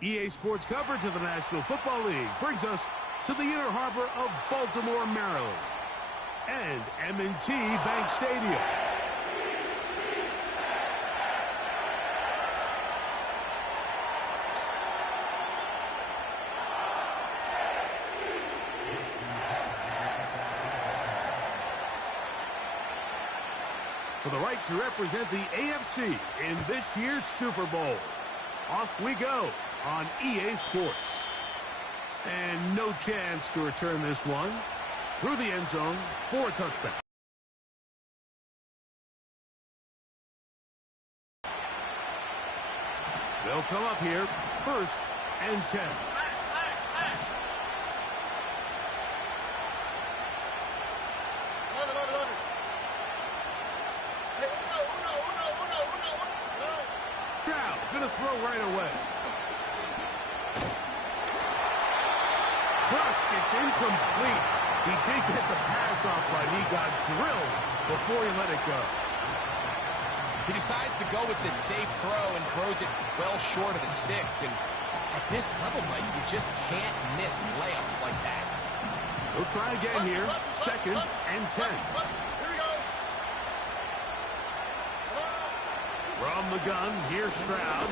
EA Sports coverage of the National Football League brings us to the inner harbor of Baltimore, Maryland, and M&T Bank Stadium. For the right to represent the AFC in this year's Super Bowl. Off we go on EA Sports. And no chance to return this one through the end zone for a touchback. They'll come up here, 1st and 10. Gonna throw right away. Thrust, it's incomplete. He did get the pass off, but he got drilled before he let it go. He decides to go with this safe throw and throws it well short of the sticks. And at this level, Mike, you just can't miss layups like that. We'll try again here. 2nd and 10. From the gun, here's Stroud.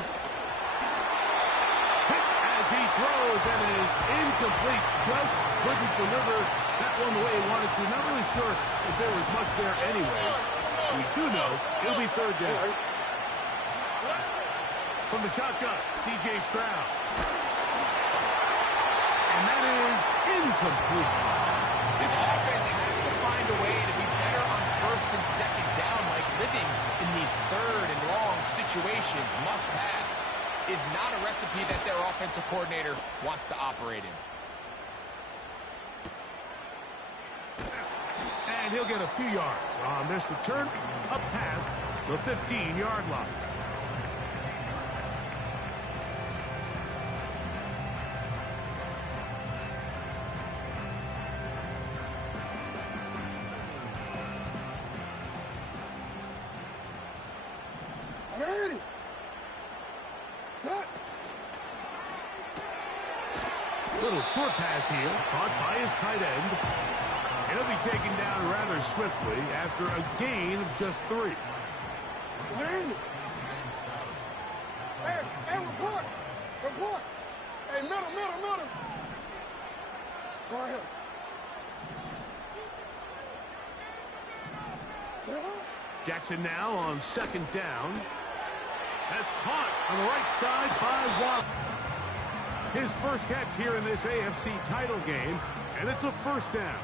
Hit as he throws, and it is incomplete. Just couldn't deliver that one the way he wanted to. Not really sure if there was much there anyways. We do know it'll be 3rd down. From the shotgun, C.J. Stroud. And that is incomplete. This offense has to find a way to be better on 1st and 2nd down, like living in these 3rd and long situations. Must pass is not a recipe that their offensive coordinator wants to operate in. And he'll get a few yards on this return up past the 15-yard line. Little short pass here, caught by his tight end. And he'll be taken down rather swiftly after a gain of just 3. Where is it? Hey, report! Report! Hey, middle! Go ahead. Jackson now on 2nd down. That's caught on the right side by Watt. His first catch here in this AFC title game, and it's a 1st down.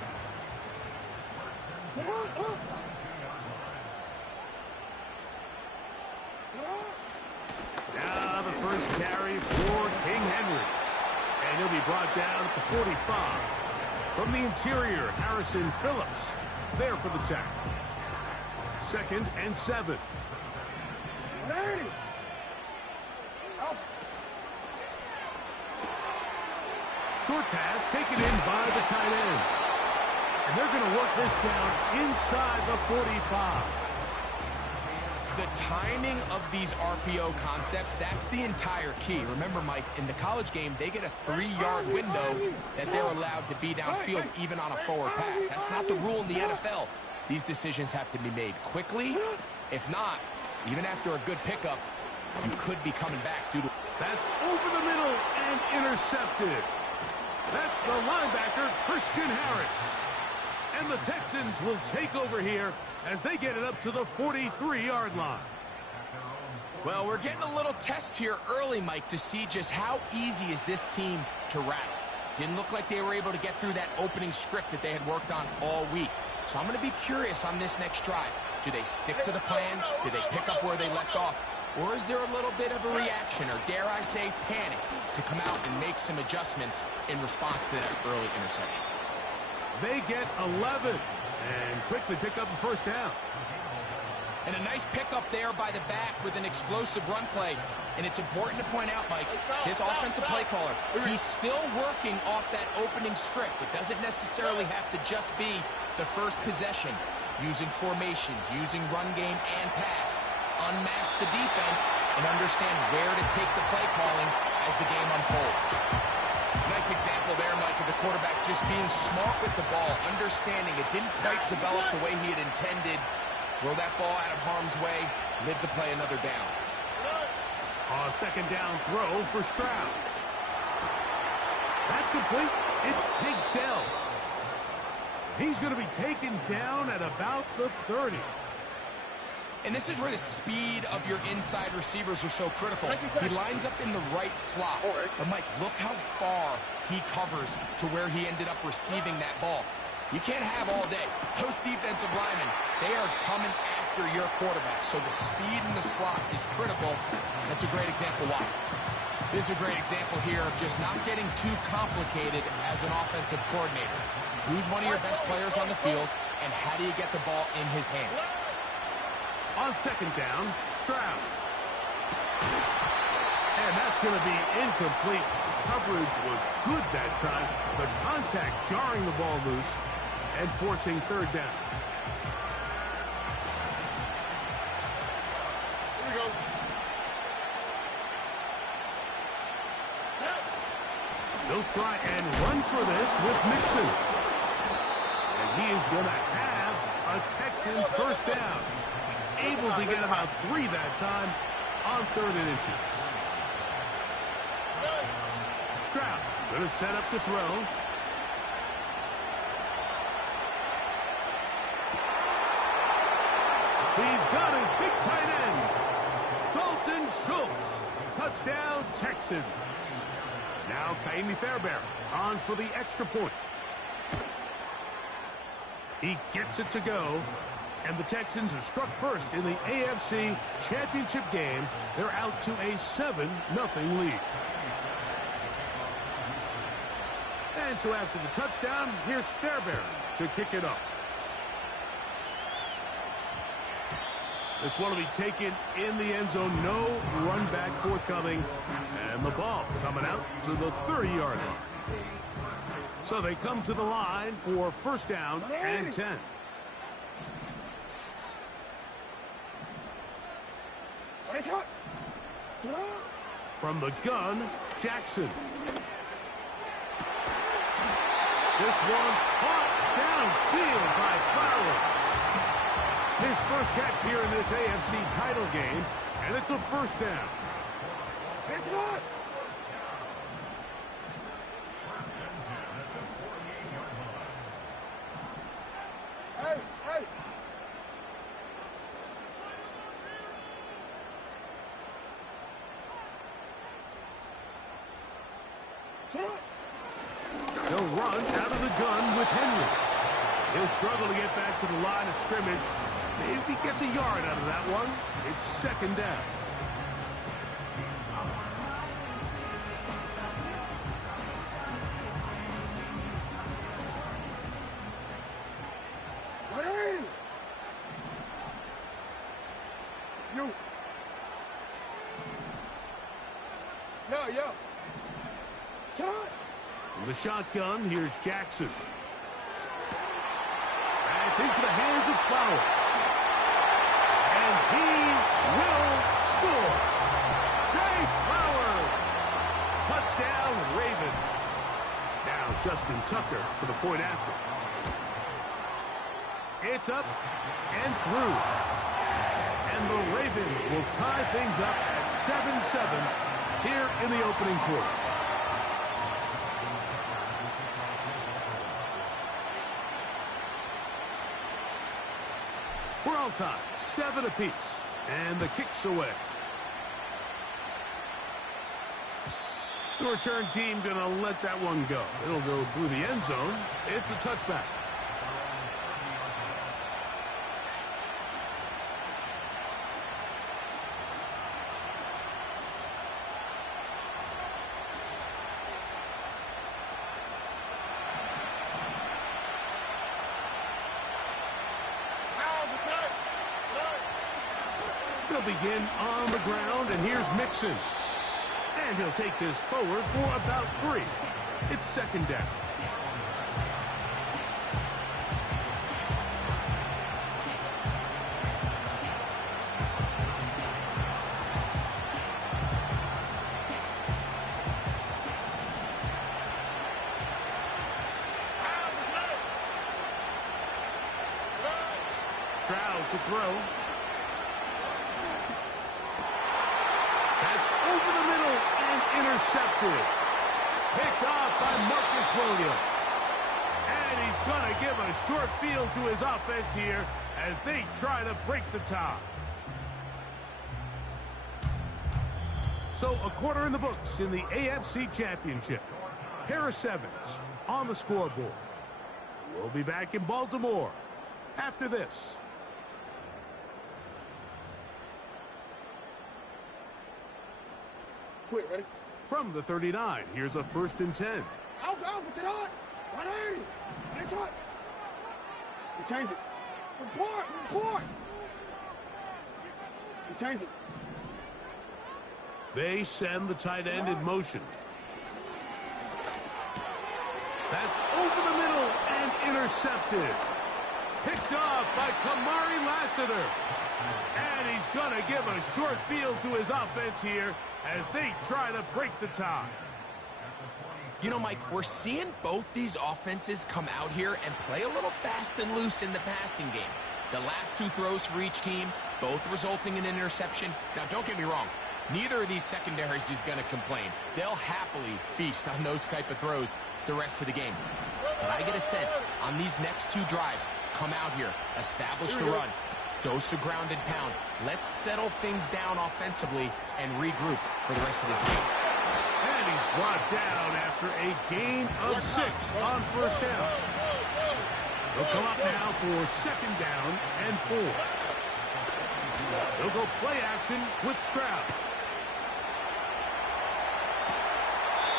Now the first carry for King Henry. And he'll be brought down at the 45. From the interior, Harrison Phillips there for the tackle. 2nd and 7. Short pass taken in by the tight end. And they're going to work this down inside the 45. The timing of these RPO concepts, that's the entire key. Remember, Mike, in the college game, they get a 3-yard window that they're allowed to be downfield even on a forward pass. That's not the rule in the NFL. These decisions have to be made quickly. If not, even after a good pickup, you could be coming back due to... That's over the middle and intercepted. That's the linebacker, Christian Harris. And the Texans will take over here as they get it up to the 43-yard line. Well, we're getting a little test here early, Mike, to see just how easy is this team to rattle. Didn't look like they were able to get through that opening script that they had worked on all week. So I'm going to be curious on this next drive. Do they stick to the plan? Do they pick up where they left off? Or is there a little bit of a reaction, or dare I say panic, to come out and make some adjustments in response to that early interception? They get 11 and quickly pick up a 1st down. And a nice pickup there by the back with an explosive run play. And it's important to point out, Mike, his offensive play caller, he's still working off that opening script. It doesn't necessarily have to just be the first possession, using formations, using run game and pass. unmask the defense and understand where to take the play calling as the game unfolds. Nice example there, Mike, of the quarterback just being smart with the ball, understanding it didn't quite develop the way he had intended. Throw that ball out of harm's way, live to play another down. A second down throw for Stroud. That's complete. It's Tank Dell. He's going to be taken down at about the 30. And this is where the speed of your inside receivers are so critical. He lines up in the right slot. But, Mike, look how far he covers to where he ended up receiving that ball. You can't have all day. Those defensive linemen, they are coming after your quarterback. So the speed in the slot is critical. That's a great example why. This is a great example here of just not getting too complicated as an offensive coordinator. Who's one of your best players on the field, and how do you get the ball in his hands? On second down, Stroud. And that's going to be incomplete. Coverage was good that time. The contact jarring the ball loose and forcing third down. Here we go. They'll try and run for this with Mixon. And he is going to have a Texans first down. Able to get about 3 that time on 3rd and inches. Stroud going to set up to throw. He's got his big tight end, Dalton Schultz. Touchdown, Texans. Now Kaimi Fairbairn on for the extra point. He gets it to go. And the Texans have struck first in the AFC Championship game. They're out to a 7-0 lead. And so after the touchdown, here's Fairbairn to kick it up. This one will be taken in the end zone. No run back forthcoming. And the ball coming out to the 30-yard line. So they come to the line for first down and 10. From the gun, Jackson. This one caught downfield by Flowers. His first catch here in this AFC title game, and it's a first down. It's not. Hey, hey. He'll run out of the gun with Henry. He'll struggle to get back to the line of scrimmage. Maybe he gets a yard out of that one. It's second down. Yo. From the shotgun, here's Jackson. That's into the hands of Flowers. And he will score. Jay Flowers. Touchdown, Ravens. Now Justin Tucker for the point after. It's up and through. And the Ravens will tie things up at 7-7 here in the opening quarter. We're all tied, 7 apiece, and the kick's away. The return team going to let that one go. It'll go through the end zone. It's a touchback. They'll begin on the ground, and here's Mixon. And he'll take this forward for about 3. It's second down. to throw. That's over the middle and intercepted. Picked off by Marcus Williams. And he's going to give a short field to his offense here as they try to break the tie. So a quarter in the books in the AFC Championship. Pair of sevens on the scoreboard. We'll be back in Baltimore after this. Quick, ready? From the 39, here's a 1st and 10. Alpha, sit hot. 180. Nice hot. You change it. Report. You change it. They send the tight end in motion. That's over the middle and intercepted. Picked off by Kamari Lassiter. And he's going to give a short field to his offense here as they try to break the tie. You know, Mike, we're seeing both these offenses come out here and play a little fast and loose in the passing game. The last 2 throws for each team, both resulting in an interception. Now, don't get me wrong. Neither of these secondaries is going to complain. They'll happily feast on those type of throws the rest of the game. But I get a sense on these next 2 drives, come out here, establish the run, dose of ground and pound. Let's settle things down offensively and regroup for the rest of this game. And he's brought down after a gain of 6 on 1st down. They'll come up now for 2nd down and 4. They'll go play action with Stroud.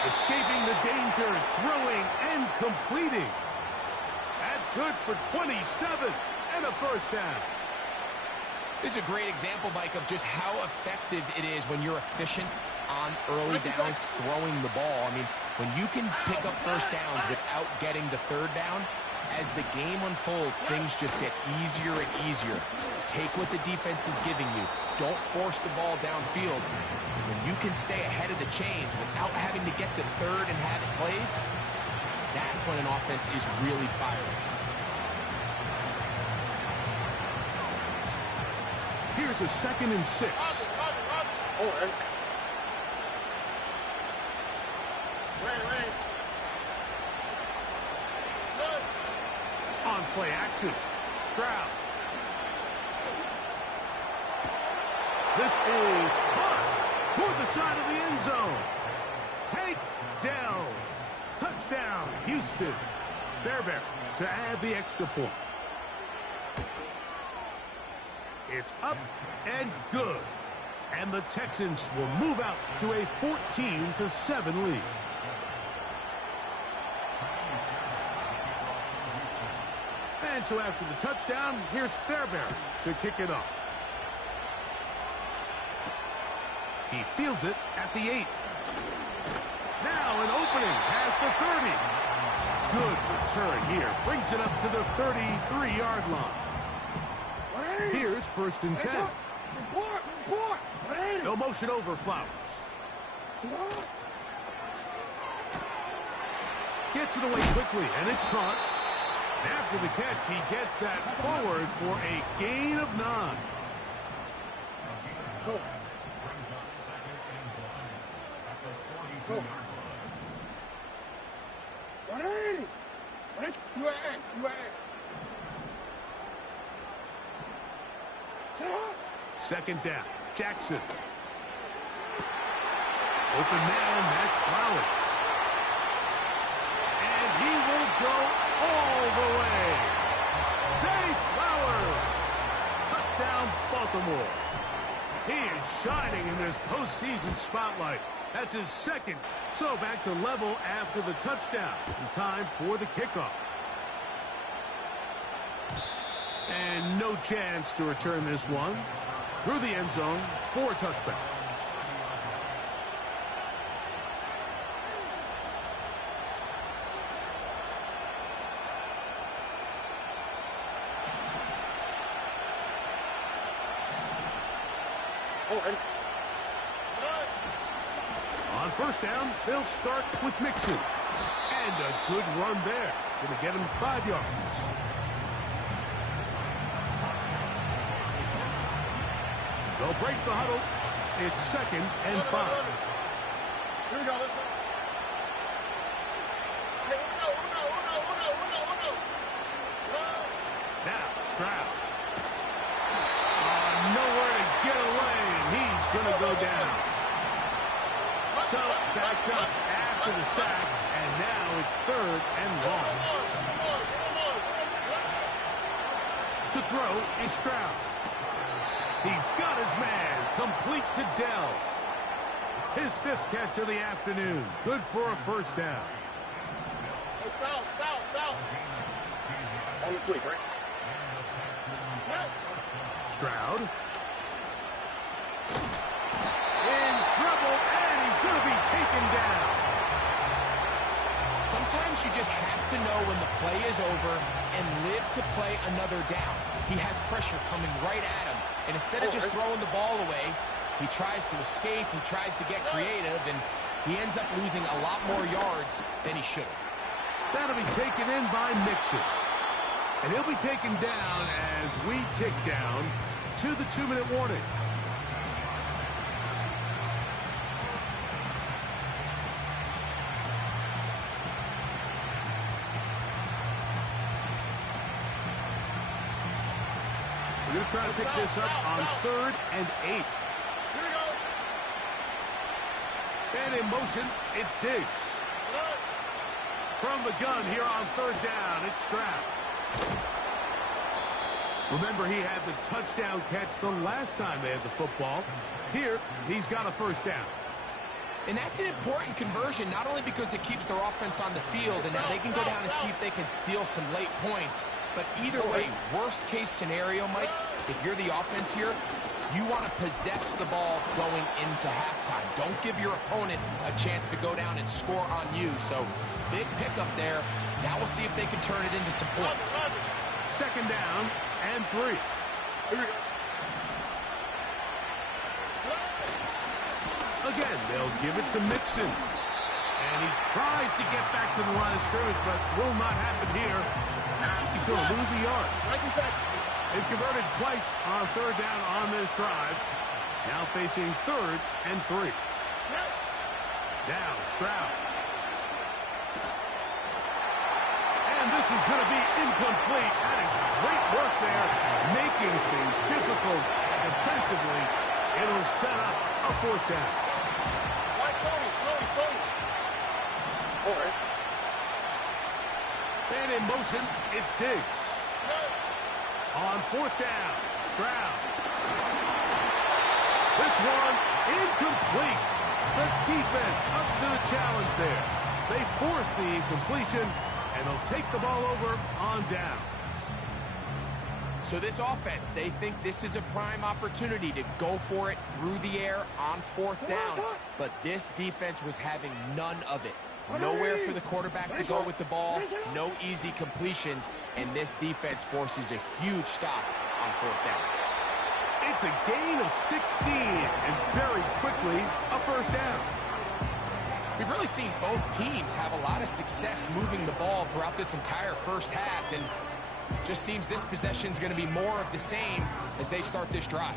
Escaping the danger, throwing and completing. That's good for 27 and a 1st down. This is a great example, Mike, of just how effective it is when you're efficient on early downs throwing the ball. I mean, when you can pick up 1st downs without getting the 3rd down, as the game unfolds, things just get easier and easier. Take what the defense is giving you. Don't force the ball downfield. When you can stay ahead of the chains without having to get to 3rd and have it plays, that's when an offense is really firing. Here's a 2nd and 6. On play action, Stroud. This is caught toward the side of the end zone. Take down. Touchdown, Houston. Fairbairn to add the extra point. It's up and good. And the Texans will move out to a 14-7 lead. And so after the touchdown, here's Fairbairn to kick it off. He fields it at the 8. Now an opening past the 30. Good return here. Brings it up to the 33-yard line. Here's 1st and 10. Report. No motion over Flowers. Gets it away quickly, and it's caught. After the catch, he gets that forward for a gain of 9. Go. Second down, Jackson. Open man, that's Flowers. And he will go all the way. Zay Flowers. Touchdown, Baltimore. He is shining in this postseason spotlight. That's his 2nd. So back to level after the touchdown. And time for the kickoff. And no chance to return this one. Through the end zone for a touchback. On 1st down, they'll start with Mixon. And a good run there. Going to get him 5 yards. They'll break the huddle. It's 2nd and 5. Here we go. Let's go. Hey, uno. Now, Stroud. Nowhere to get away, and he's going to go down. So, backed up after the sack, and now it's 3rd and long. To throw is Stroud. He's got his man, complete to Dell. His 5th catch of the afternoon. Good for a first down. Hey, foul. On the quick, right? Stroud. In trouble, and he's going to be taken down. Sometimes you just have to know when the play is over and live to play another down. He has pressure coming right at him, and instead of just throwing the ball away, he tries to escape, he tries to get creative, and he ends up losing a lot more yards than he should have. That'll be taken in by Mixon. And he'll be taken down as we tick down to the 2-minute warning. We're going to try to pick this up on 3rd and 8. Here we go. And in motion, it's Diggs. From the gun here on 3rd down, it's Stroud. Remember, he had the touchdown catch the last time they had the football. Here, he's got a first down. And that's an important conversion, not only because it keeps their offense on the field, and now they can go down and see if they can steal some late points. But either way, worst case scenario, Mike, if you're the offense here, you want to possess the ball going into halftime. Don't give your opponent a chance to go down and score on you. So, big pickup there. Now we'll see if they can turn it into some points. 2nd down and 3. Here we go. Again, they'll give it to Mixon. And he tries to get back to the line of scrimmage, but will not happen here. He's going to lose a yard. They've converted twice on 3rd down on this drive. Now facing 3rd and 3. Now Stroud. And this is going to be incomplete. That is great work there, making things difficult defensively. It'll set up a 4th down. All right. And in motion, it's Diggs. On 4th down, Stroud. This one, incomplete. The defense up to the challenge there. They force the incompletion, and they'll take the ball over on downs. So this offense, they think this is a prime opportunity to go for it through the air on 4th down. But this defense was having none of it. Nowhere for the quarterback to go with the ball, no easy completions, and this defense forces a huge stop on 4th down. It's a gain of 16, and very quickly, a first down. We've really seen both teams have a lot of success moving the ball throughout this entire first half, and just seems this possession is going to be more of the same as they start this drive.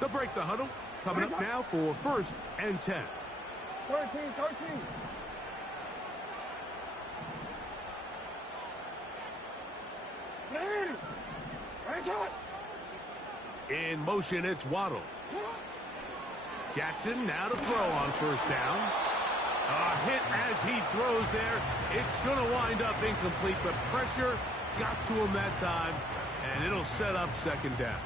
They'll break the huddle. Coming up now for 1st and 10. 13. In motion, it's Waddle. Jackson now to throw on 1st down. A hit as he throws there. It's going to wind up incomplete. The pressure got to him that time, and it'll set up 2nd down.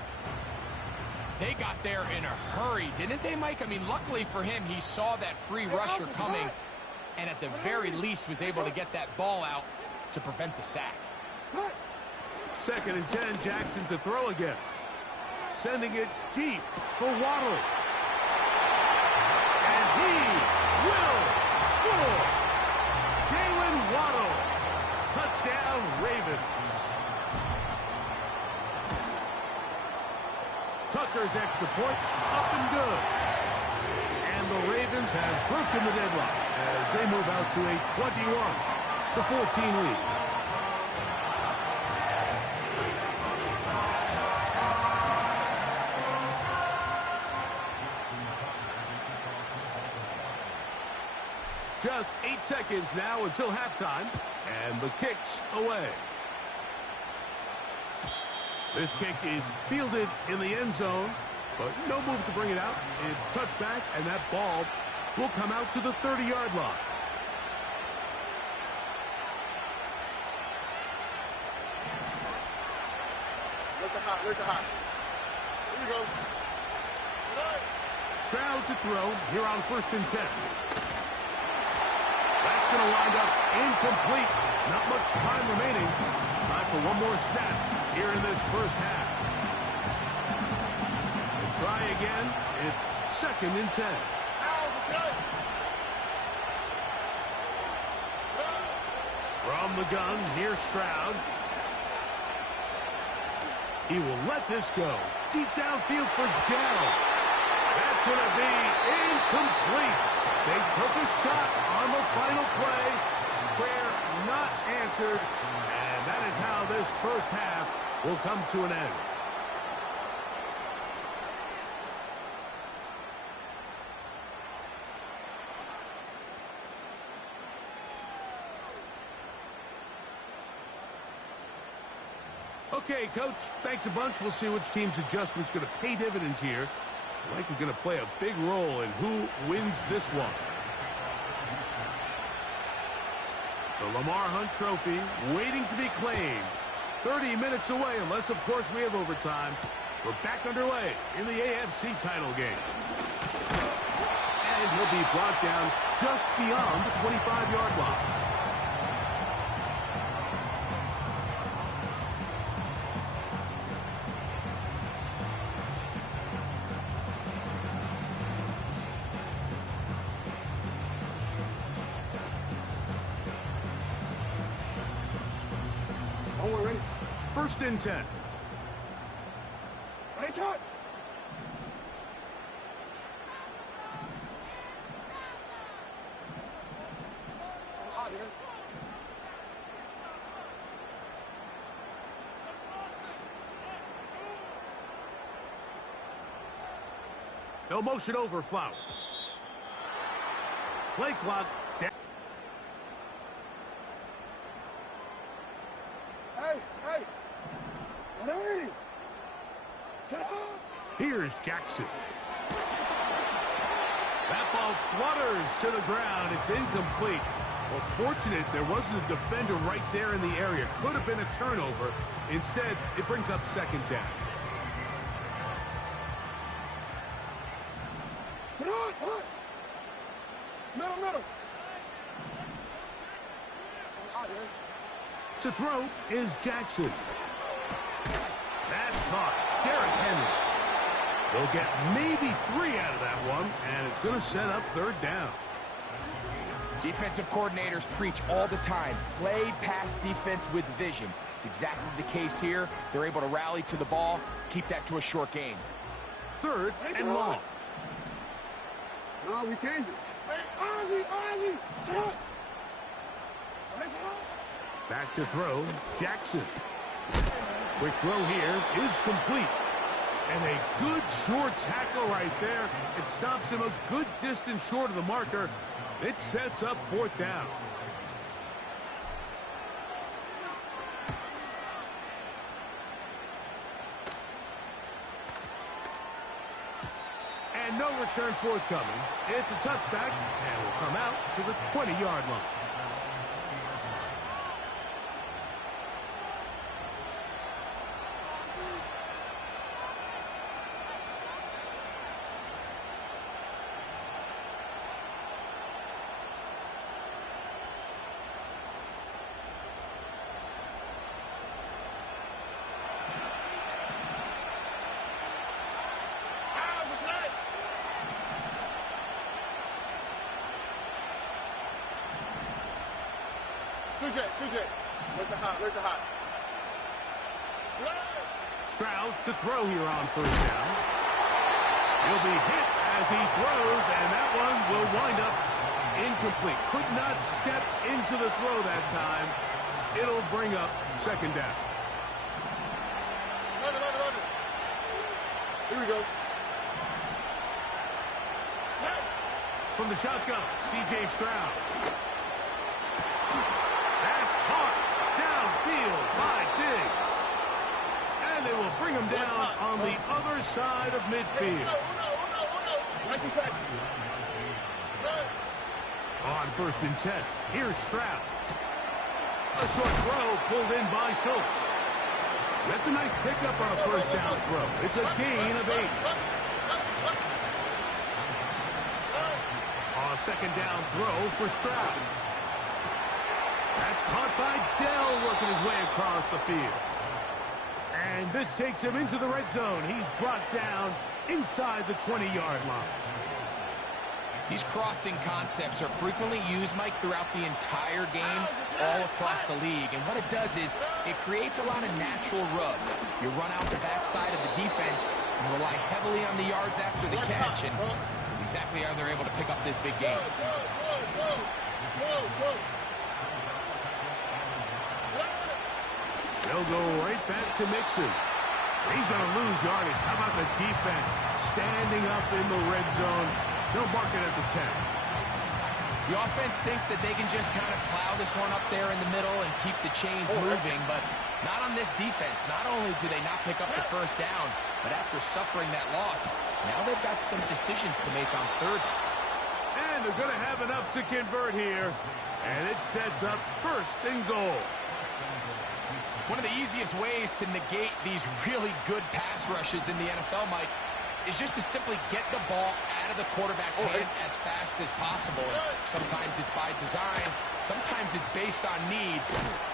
They got there in a hurry, didn't they, Mike? I mean, luckily for him, he saw that free rusher coming, and at the very least was able to get that ball out to prevent the sack. 2nd and 10, Jackson to throw again. Sending it deep for Waddle. And he will score. Jalen Waddle. Touchdown, Ravens. Tucker's extra point up and good. And the Ravens have broken the deadlock as they move out to a 21-14 lead. Just 8 seconds now until halftime, and the kick's away. This kick is fielded in the end zone, but no move to bring it out. It's touchback, and that ball will come out to the 30-yard line. Look hot. Here we go. Stroud to throw here on 1st and 10. That's going to wind up incomplete. Not much time remaining. Time for one more snap here in this first half. And try again. It's 2nd and 10. From the gun, here's Stroud. He will let this go. Deep downfield for Dell. That's going to be incomplete. They took a shot on the final play. Prayer not answered. And that is how this first half will come to an end. Okay, Coach, thanks a bunch. We'll see which team's adjustment's going to pay dividends here. I think we're going to play a big role in who wins this one. The Lamar Hunt Trophy waiting to be claimed. 30 minutes away, unless, of course, we have overtime. We're back underway in the AFC title game. And he'll be brought down just beyond the 25-yard line. First and 10. Ready, shot. They'll motion over Flowers. Play clock down. Hey. Here's Jackson. That ball flutters to the ground. It's incomplete. Well, fortunate there wasn't a defender right there in the area. Could have been a turnover. Instead, it brings up 2nd down. Middle. To throw is Jackson. That's caught. Derrick Henry. They'll get maybe 3 out of that one, and it's going to set up 3rd down. Defensive coordinators preach all the time. Play pass defense with vision. It's exactly the case here. They're able to rally to the ball, keep that to a short game. 3rd and long. No, we change it. Ozzy, shut up. Back to throw, Jackson. Quick throw here is complete. And a good short tackle right there. It stops him a good distance short of the marker. It sets up 4th down. And no return forthcoming. It's a touchback and will come out to the 20-yard line. CJ. Where's the hot? Stroud to throw here on 1st down. He'll be hit as he throws, and that one will wind up incomplete. Could not step into the throw that time. It'll bring up 2nd down. Run it. Here we go. from the shotgun, C.J. Stroud. That's caught downfield by Diggs. And they will bring him down on the other side of midfield. On 1st and 10, here's Stroud. A short throw pulled in by Schultz. That's a nice pickup on a 1st down throw. It's a gain of 8. A 2nd down throw for Stroud. That's caught by Dell, working his way across the field. And this takes him into the red zone. He's brought down inside the 20-yard line. These crossing concepts are frequently used, Mike, throughout the entire game, all across the league. And what it does is it creates a lot of natural rubs. You run out the backside of the defense and rely heavily on the yards after the catch. And that's exactly how they're able to pick up this big game. They'll go right back to Mixon. He's going to lose yardage. How about the defense standing up in the red zone? They'll mark it at the 10. The offense thinks that they can just kind of plow this one up there in the middle and keep the chains moving, but not on this defense. Not only do they not pick up the 1st down, but after suffering that loss, now they've got some decisions to make on 3rd. And they're going to have enough to convert here, and it sets up 1st and goal. One of the easiest ways to negate these really good pass rushes in the NFL, Mike, is just to simply get the ball out of the quarterback's hand as fast as possible. And sometimes it's by design, sometimes it's based on need.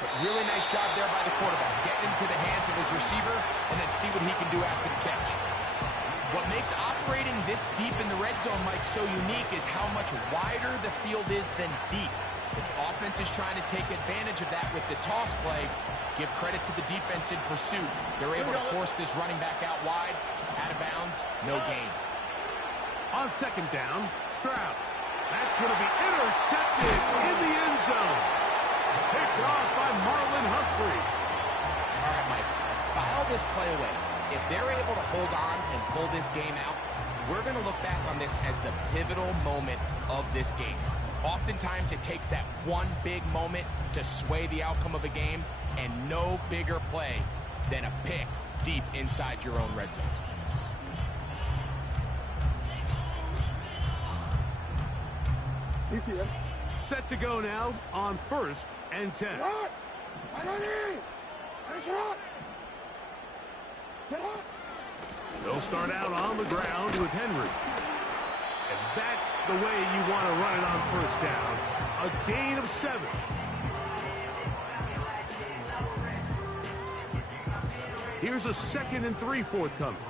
But really nice job there by the quarterback, getting into the hands of his receiver and then see what he can do after the catch. What makes operating this deep in the red zone, Mike, so unique is how much wider the field is than deep. The offense is trying to take advantage of that with the toss play. Give credit to the defense in pursuit. They're able to force this running back out wide. Out of bounds, no gain. On 2nd down, Stroud. That's going to be intercepted in the end zone. Picked off by Marlon Humphrey. All right, Mike, file this play away. If they're able to hold on and pull this game out, we're going to look back on this as the pivotal moment of this game. Oftentimes, it takes that one big moment to sway the outcome of a game, and no bigger play than a pick deep inside your own red zone. Set to go now on 1st and 10. They'll start out on the ground with Henry. And that's the way you want to run it on 1st down. A gain of 7. Here's a 2nd and 3 forthcoming.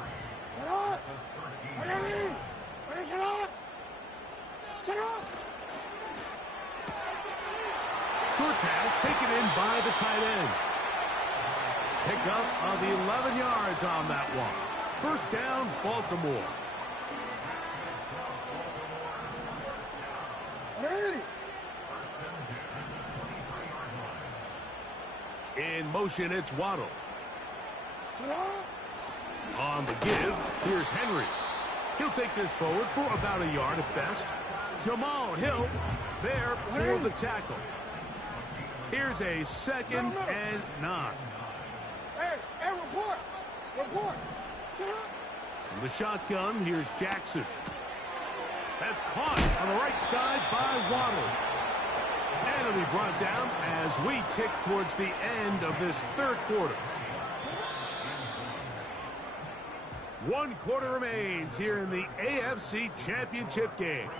Short pass taken in by the tight end. Pick up of 11 yards on that one. 1st down, Baltimore. In motion, it's Waddle. On the give, here's Henry. He'll take this forward for about a yard at best. Jamal Hill there for the tackle. Here's a 2nd and 9. Hey, report. Sit up. From the shotgun, here's Jackson. That's caught on the right side by Waddle. And it'll be brought down as we tick towards the end of this 3rd quarter. 1 quarter remains here in the AFC Championship game.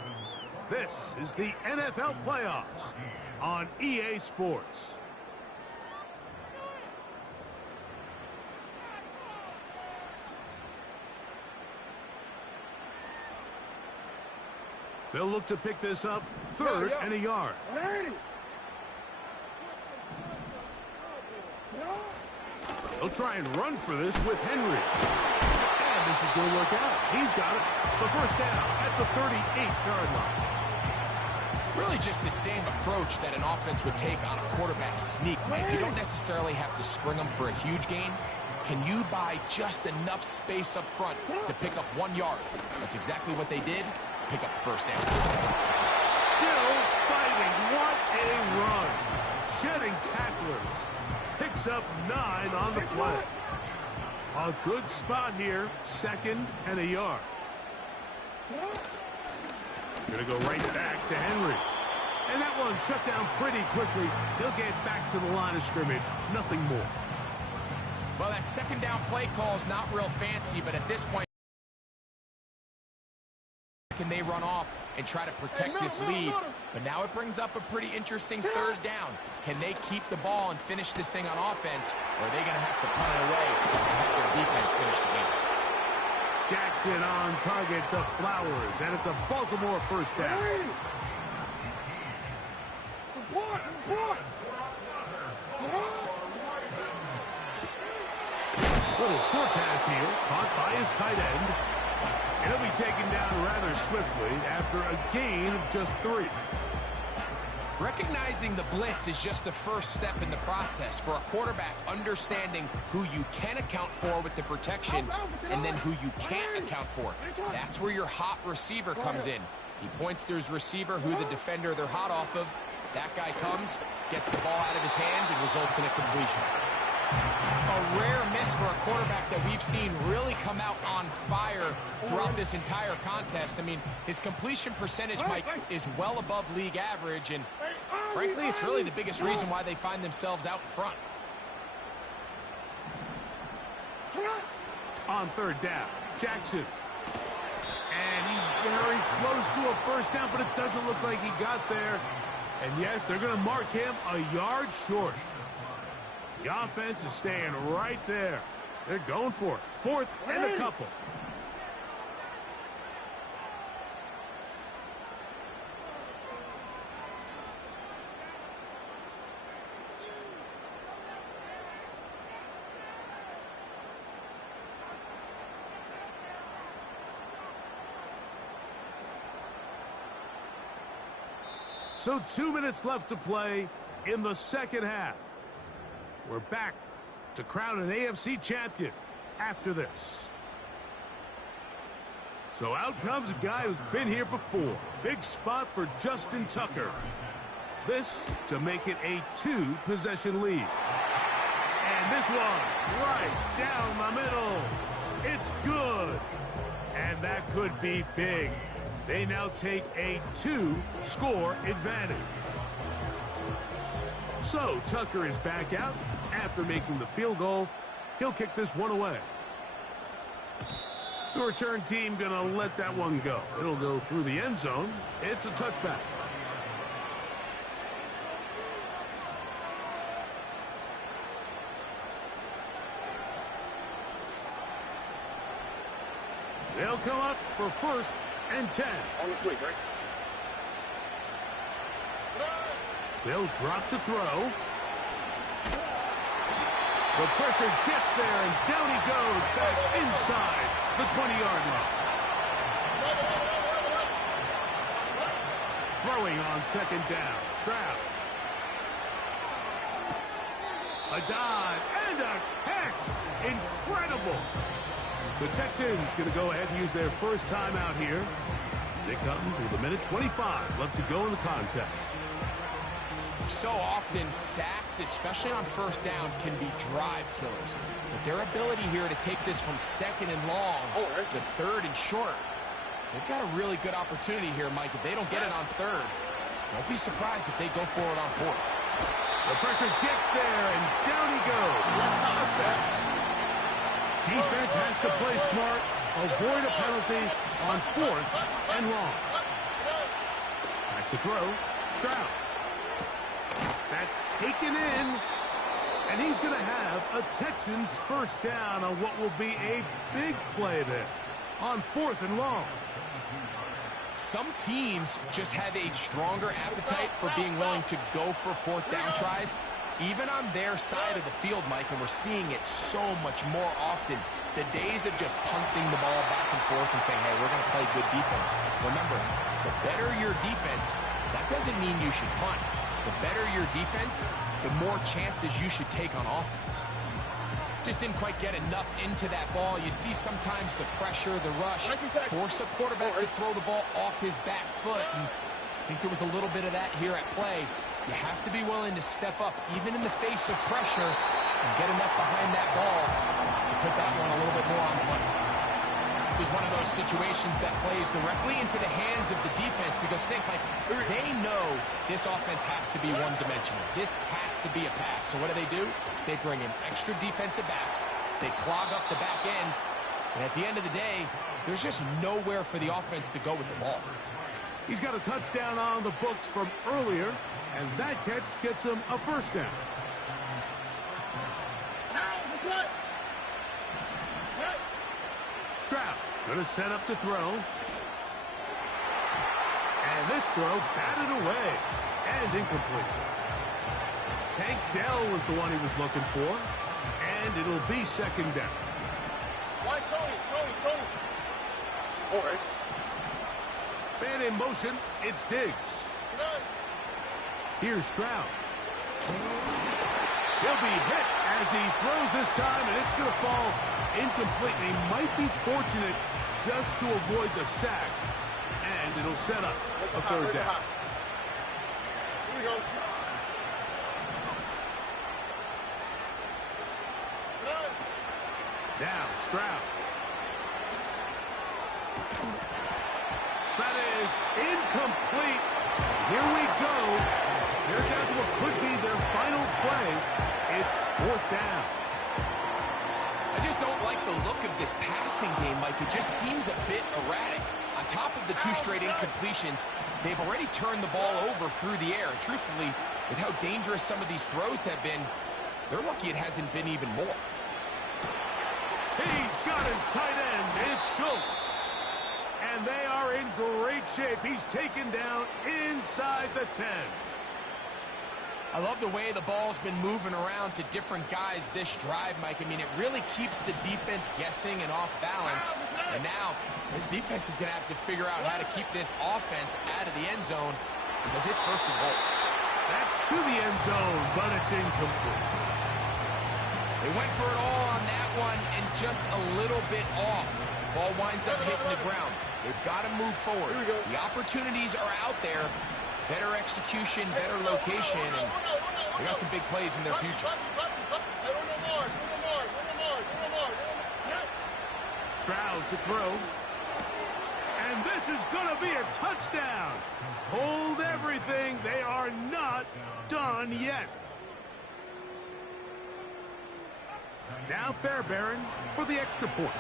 This is the NFL playoffs on EA Sports. They'll look to pick this up 3rd and a yard. They'll try and run for this with Henry. And this is going to work out. He's got it. The 1st down at the 38-yard line. Really just the same approach that an offense would take on a quarterback sneak, Mike. You don't necessarily have to spring them for a huge gain. Can you buy just enough space up front to pick up 1 yard? That's exactly what they did, pick up the first down. Still fighting. What a run. Shedding tacklers. Picks up 9 on the play. A good spot here. 2nd and a yard. Gonna go right back to Henry. And that one shut down pretty quickly. He'll get back to the line of scrimmage. Nothing more. Well, that 2nd down play call is not real fancy, but at this point, can they run off and try to protect this lead? But now it brings up a pretty interesting 3rd down. Can they keep the ball and finish this thing on offense, or are they going to have to punt it away and have their defense finish the game? Jackson on target to Flowers, and it's a Baltimore first down. Little short pass here, caught by his tight end. And he'll be taken down rather swiftly after a gain of just 3. Recognizing the blitz is just the first step in the process for a quarterback, understanding who you can account for with the protection and then who you can't account for. That's where your hot receiver comes in. He points to his receiver, who the defender they're hot off of. That guy comes, gets the ball out of his hands, and results in a completion. A rare miss for a quarterback that we've seen really come out on fire throughout this entire contest. I mean, his completion percentage, Mike, is well above league average, and frankly, it's really the biggest reason why they find themselves out in front. On 3rd down, Jackson. And he's very close to a first down, but it doesn't look like he got there. And yes, they're going to mark him a yard short. The offense is staying right there. They're going for it. 4th and a couple. So 2 minutes left to play in the 2nd half. We're back to crown an AFC champion after this. So out comes a guy who's been here before. Big spot for Justin Tucker. This to make it a 2-possession lead. And this one right down the middle. It's good. And that could be big. They now take a 2-score advantage. So Tucker is back out after making the field goal. He'll kick this one away. The return team gonna let that one go. It'll go through the end zone. It's a touchback. They'll come up for 1st and 10. On the quick, right? They'll drop to throw. The pressure gets there, and down he goes back inside the 20-yard line. Throwing on 2nd down. Stroud. A dive and a catch. Incredible. The Texans going to go ahead and use their first timeout here. As it comes with 1:25 left to go in the contest. So often, sacks, especially on 1st down, can be drive killers. But their ability here to take this from 2nd and long to 3rd and short, they've got a really good opportunity here, Mike. If they don't get it on 3rd, don't be surprised if they go for it on 4th. The pressure gets there, and down he goes. A sack. Defense has to play smart, avoid a penalty on 4th and long. Back to throw. Stroud. That's taken in, and he's going to have a Texans first down on what will be a big play there on 4th and long. Some teams just have a stronger appetite for being willing to go for 4th down tries, even on their side of the field, Mike, and we're seeing it so much more often. The days of just punting the ball back and forth and saying, hey, we're going to play good defense. Remember, the better your defense, that doesn't mean you should punt. The better your defense, the more chances you should take on offense. Just didn't quite get enough into that ball. You see sometimes the pressure, the rush, force a quarterback to throw the ball off his back foot. And I think there was a little bit of that here at play. You have to be willing to step up, even in the face of pressure, and get enough behind that ball to put that one a little bit more on the money. This is one of those situations that plays directly into the hands of the defense because think, like, they know this offense has to be one-dimensional. This has to be a pass. So what do? They bring in extra defensive backs. They clog up the back end. And at the end of the day, there's just nowhere for the offense to go with the ball. He's got a touchdown on the books from earlier, and that catch gets him a first down. Stroud going to set up to throw. And this throw batted away and incomplete. Tank Dell was the one he was looking for, and it'll be second down. Why, Tony? All right. Man in motion, it's Diggs. Here's Stroud. He'll be hit as he throws this time, and it's going to fall incomplete. He might be fortunate just to avoid the sack, and it'll set up a third down. Here we go. Now Stroud. That is incomplete. Here we go. They're down to what could be their final play. It's fourth down. I just don't like the look of this passing game, Mike. It just seems a bit erratic. On top of the 2 straight incompletions, they've already turned the ball over through the air. And truthfully, with how dangerous some of these throws have been, they're lucky it hasn't been even more. He's got his tight end. It's Schultz. And they are in great shape. He's taken down inside the 10. I love the way the ball's been moving around to different guys this drive, Mike. I mean, it really keeps the defense guessing and off balance. And now, this defense is going to have to figure out how to keep this offense out of the end zone because it's first and goal. That's to the end zone, but it's incomplete. They went for it all on that one and just a little bit off. Ball winds up hitting the ground. They've got to move forward. The opportunities are out there. Better execution, better location, and they got some big plays in their future. Stroud to throw. And this is going to be a touchdown. Hold everything. They are not done yet. Now Fairbairn for the extra point.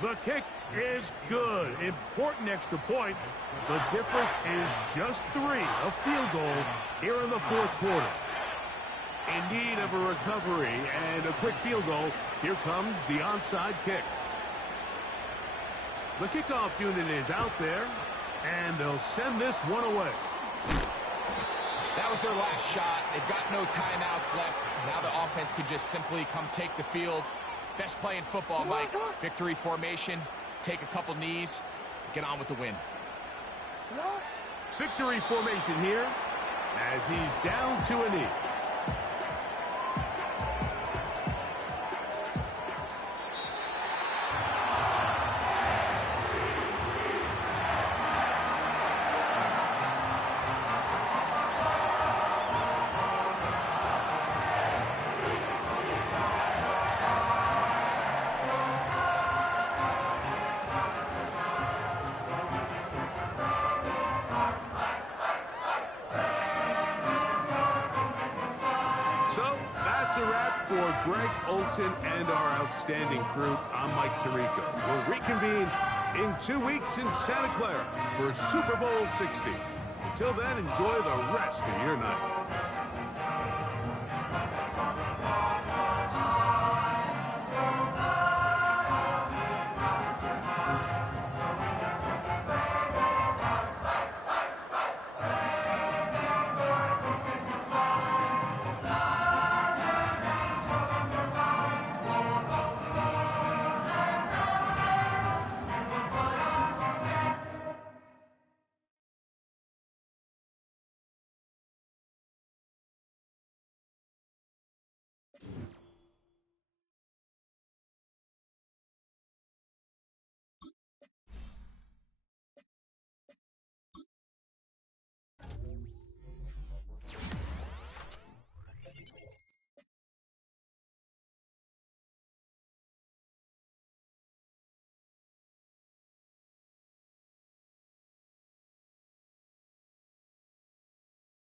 The kick is good. Important extra point. The difference is just 3, a field goal here in the fourth quarter. In need of a recovery and a quick field goal. Here comes the onside kick. The kickoff unit is out there, and they'll send this one away. That was their last shot. They've got no timeouts left. Now the offense can just simply come take the field. Best play in football, Mike. Victory formation, take a couple knees, get on with the win. Victory formation here as he's down to a knee. Greg Olson and our outstanding crew, I'm Mike Tirico. We'll reconvene in 2 weeks in Santa Clara for Super Bowl 60. Until then, enjoy the rest of your night.